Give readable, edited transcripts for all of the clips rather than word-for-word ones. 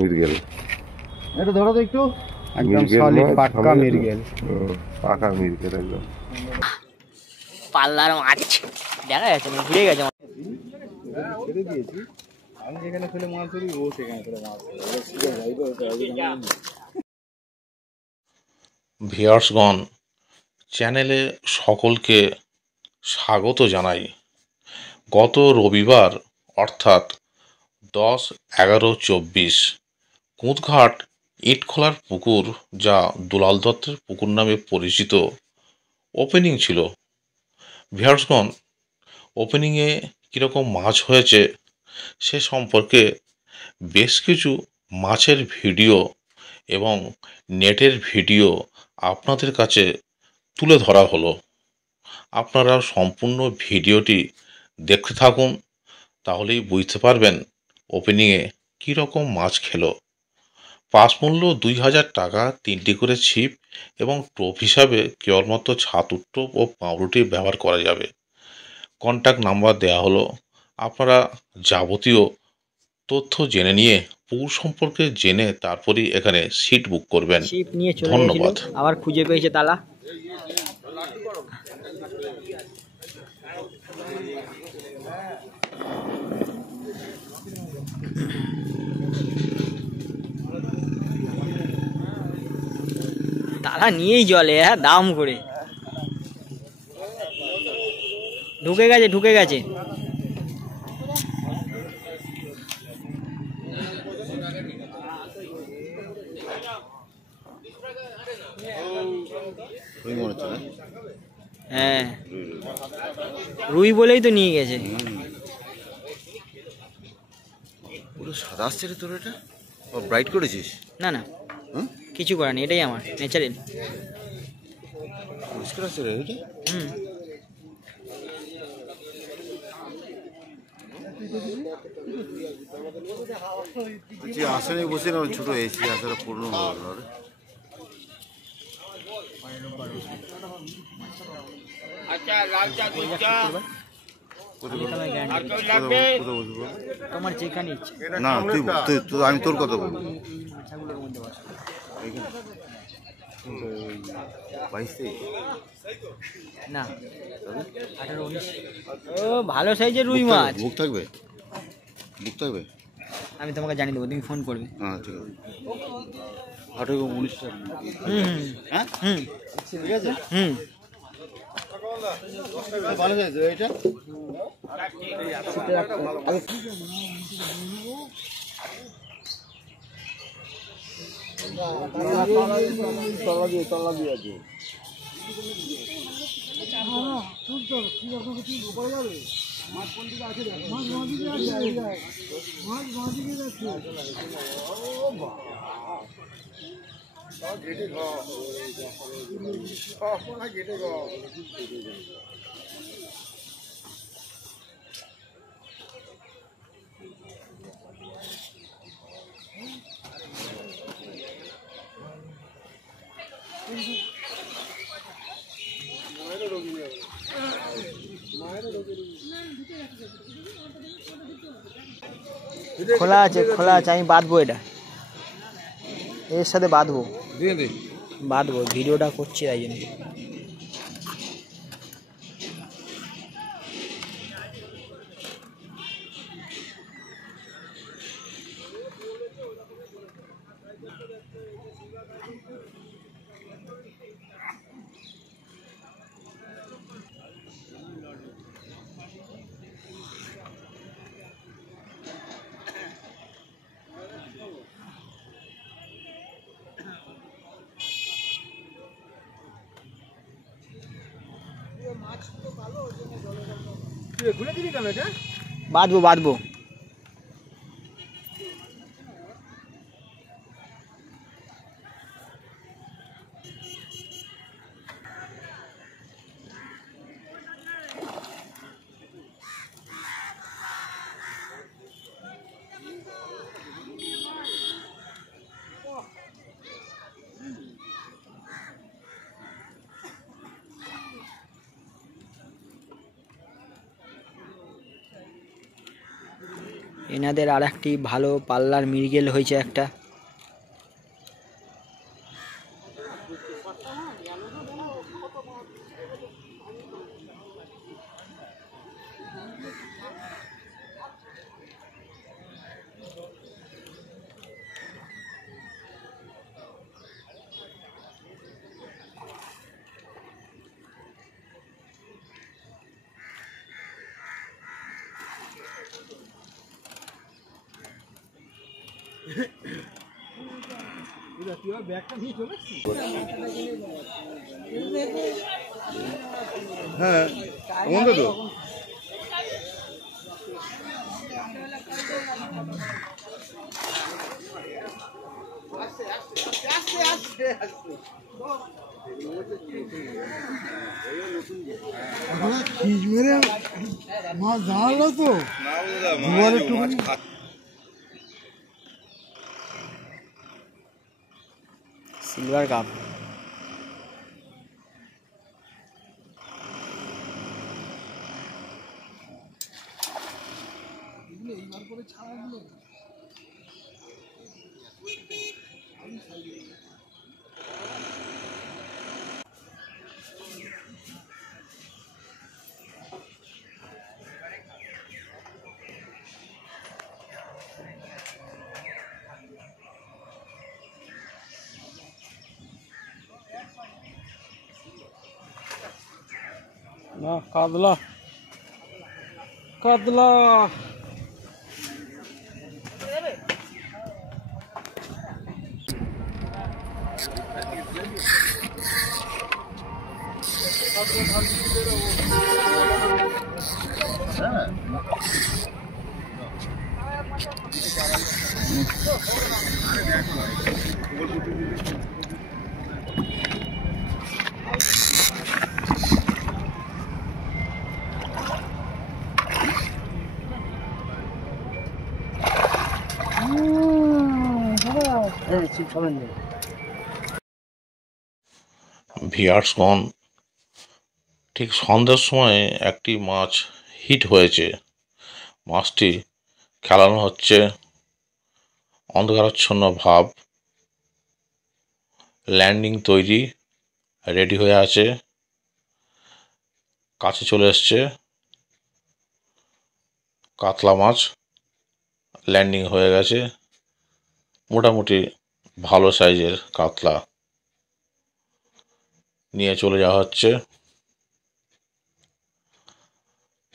মৃগেল। এটা ধরো তো একটু, একদম সলিড পাক্কা মৃগেল, পাকা মৃগেল একদম। পাল্লার মাছ দেখা যাচ্ছে না, ঘুরে গেছে। ছেড়ে দিয়েছি আমি, যেখানে ফেলে মাছ ধরি ও সেখানে ফেলে মাছ ধরি। ভিউয়ার্সগণ, চ্যানেলে সকলকে স্বাগত জানাই। গত রবিবার অর্থাৎ 10-11-24 কুঁদঘাট ইটখোলার পুকুর, যা দুলাল দত্তের পুকুর নামে পরিচিত, ওপেনিং ছিল। ভিউয়ার্সগণ, ওপেনিংয়ে কীরকম মাছ হয়েছে সে সম্পর্কে বেশ কিছু মাছের ভিডিও এবং নেটের ভিডিও আপনাদের কাছে তুলে ধরা হলো। আপনারা সম্পূর্ণ ভিডিওটি দেখতে থাকুন, তাহলেই বুঝতে পারবেন ওপেনিংয়ে কীরকম মাছ খেলো। পাস মূল্য 2000 টাকা, 3টি করে ছিপ এবং টোপ হিসাবে কেবলমাত্র ছাতুর ও পাউরুটি ব্যবহার করা যাবে। কন্ট্যাক্ট নাম্বার দেওয়া হলো। আপনারা যাবতীয় তথ্য জেনে নিয়ে পুকুর সম্পর্কে জেনে তারপরেই এখানে সিট বুক করবেন। ছিপ নিয়ে চলে ধন্যবাদ। আবার খুঁজে পেয়েছে তালা। তালা নিয়েই জলে, হ্যাঁ, দাম করে ঢুকে গেছে। হ্যাঁ, রুই বলেই তো নিয়ে গেছে। পুরো সাদা আসছে রে তোর, এটা ব্রাইট করেছিস? না না, কিছু করার নেই, এটাই আমার ন্যাচারাল। পরিষ্কার আছে রে এটা। আসনে বসে না, ছোট এসি আসলে পুরনো হলো রে। তোমার যেখানে ইচ্ছে। না তুই আমি তোর কথা বলবো। 22 না, 18-19। ও ভালো সাইজের রুই মাছ। বুক থাকবে? আমি তোমাকে জানিয়ে দেবো, তুমি ফোন করবে। হ্যাঁ ঠিক আছে। 18-19 টাকা। হ্যাঁ ঠিক আছে। ভালো সাইজ এটা। তলা দিয়ে আছে। মাছ কোন দিকে আছে? ঘেটে খোলা আছে, আমি বাঁধবো, এটা এর সাথে বাঁধবো, ভিডিওটা করছি তাই জন্য। বাঁধবো। এনাদের আর একটি ভালো পাল্লার মৃগেল হয়েছে একটা। হ্যাঁ মন্দ তো খিজ মেরে মাছ দাঁড়ালো তো সিলভার কাপ। না কাতলা কাতলা ভিউয়ার্সগণ, ঠিক সন্ধ্যার সময় একটি মাছ হিট হয়েছে। মাছটি খেলানো হচ্ছে, অন্ধকারাচ্ছন্ন ভাব, ল্যান্ডিং তৈরি, রেডি হয়ে আছে, কাছে চলে এসছে। কাতলা মাছ ল্যান্ডিং হয়ে গেছে, মোটামুটি ভালো সাইজের কাতলা নিয়ে চলে যাওয়া হচ্ছে।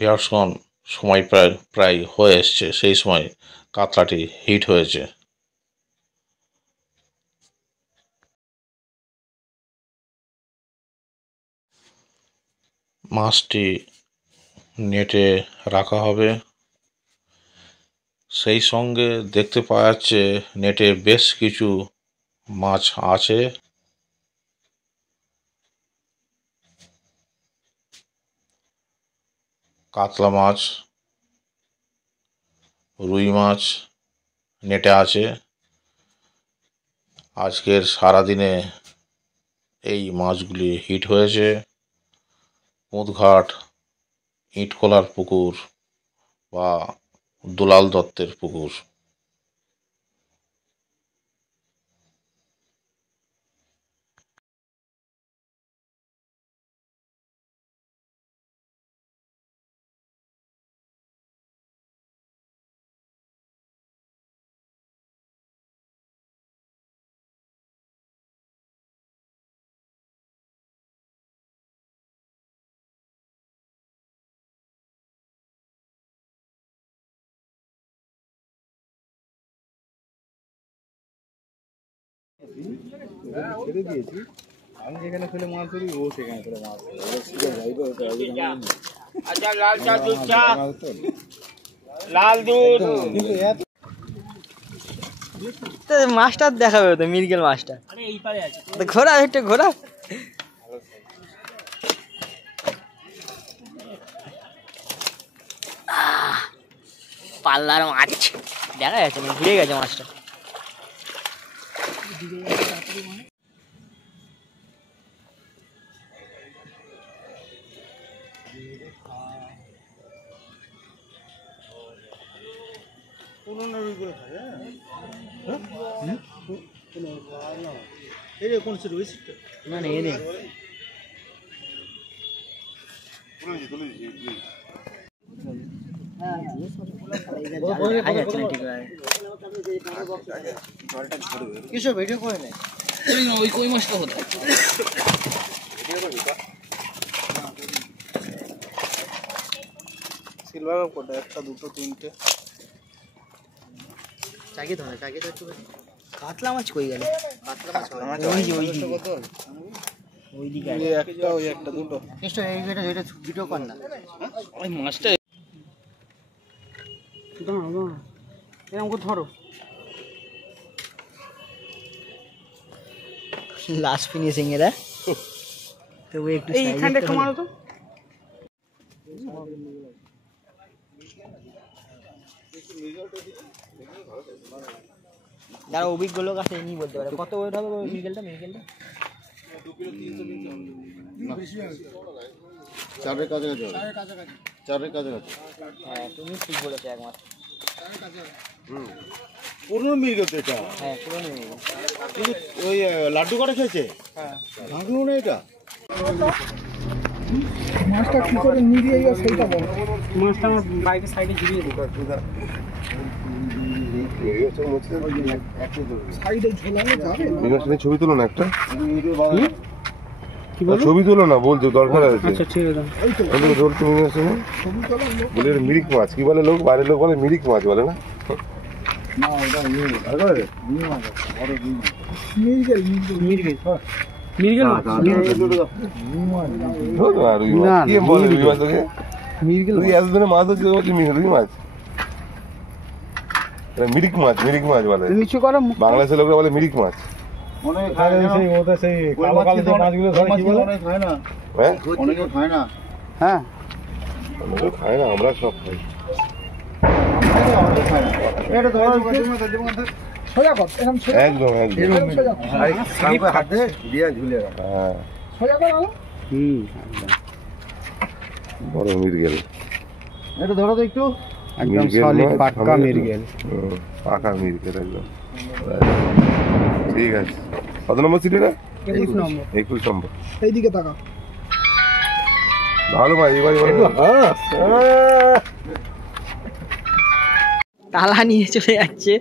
ভিউয়ার্সগণ, সময় প্রায় হয়ে এসছে, সেই সময় কাতলাটি হিট হয়েছে। মাছটি নেটে রাখা হবে, সেই সঙ্গে দেখতে পাওয়া যাচ্ছে নেটে বেশ কিছু মাছ আছে। কাতলা মাছ, রুই মাছ নেটে আছে। আজকের সারাদিনে এই মাছগুলি হিট হয়েছে। কুঁদঘাট ইটখোলার পুকুর বা দুলাল দত্তের পুকুর। ছেড়ে দিয়েছি, আমি যেখানে ফেলে মাছ ধরি ও সেখানে ফেলে মাছ লাল দুধ মাছটা দেখাবে তো, মৃগেল মাছটা ঘোরা একটু ঘোরা। পাল্লার মাছ দেখা যাচ্ছে না, ঘুরে গেছে মাছটা। না না এদের কিসব ভিডিও করে নেই ওই কই মাছটা হতো সিলভার কোটা একটা দুটো তিনটে চাকি ধরে চাকি তো একটু কাতলা মাছ কই গেল কাতলা মাছ ওই দিকে একটা ওই একটা দুটো এসো এই এটা ভিডিও কর না ওই মাছটা এরকম করে ধরো লাস্ট ফিনিশিং এরা তো ওই একটু এইখানটা একটু মারো তো যারা অভিজ্ঞ লোক আছে এমনি বলতে পারে কত ওয়েট হবে মিরগেলটা চারের কাছাকাছি চারের কাছাকাছি হ্যাঁ তুমি ঠিক বলেছো একমাত্র পুরনো মির্গেল তো এটা হ্যাঁ পুরনো মিরগেল কিন্তু ওই লাড্ডু কটা খেয়েছে হ্যাঁ ভাগলো না এটা মাছটা কি করে নিয়ে গেল সেইটা বল মাছটা আমার বাইকের সাইডে ঝুলিয়ে দিই সাইডে ঝোলানো যাবে না মিনার সাথে ছবি তুলো না একটা ছবি তুলো না বলছো দরকার আছে আচ্ছা ঠিক আছে ওগুলো ধরতো মিনার সঙ্গে বলে এটা মিরিক মাছ কি বলে লোক বাইরের লোক বলে মিরিক মাছ বলে না মিরগেল মিরগেল ধরো না রুই মাছ কি বলে রুই মাছ তোকে তুই এতদিনে মাছ ধরছিস বলছিস রুই মাছ এটা মিরিক মাছ বলে নিচু করো বাংলাদেশের লোকরা বলে মিরিক মাছ অনেকে খায় না হ্যাঁ অনেকে খায় না হ্যাঁ আমরা খাই না আমরা সব খাই অনেকে খায় না এটা ধরো সোজা কর এরকম সোজা একদম হাত দে দিয়ে ঝুলে রাখ হ্যাঁ সোজা কর আলো বড় মিরগেল এটা ধরো তো একটু একদম সলিড পাক্কা মিরগেল পাকা মিরগেল একদম ঠিক আছে কত নম্বর সিট এটা 21 নম্বর এইদিকে তাকা ভালো ভাই এবার তালা নিয়ে চলে যাচ্ছে